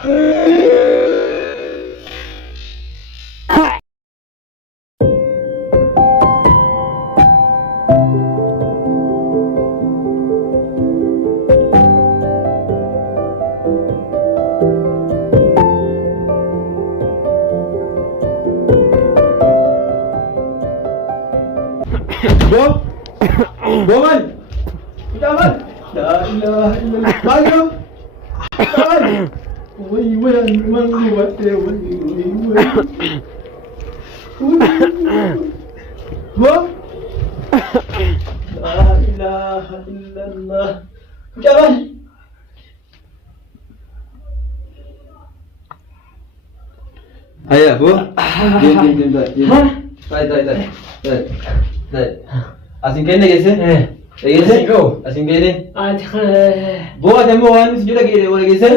Bro? Boman! Itaman! La ilaha illallah. Mario! Itaman! Wai wai man wate wai. Bro? La ilaha illallah. Itaman! Ayah, Bu. Diam. Tai. Asing kene gese? Gese? Asing kene? Bu ada mau anu sudah gede boleh gese?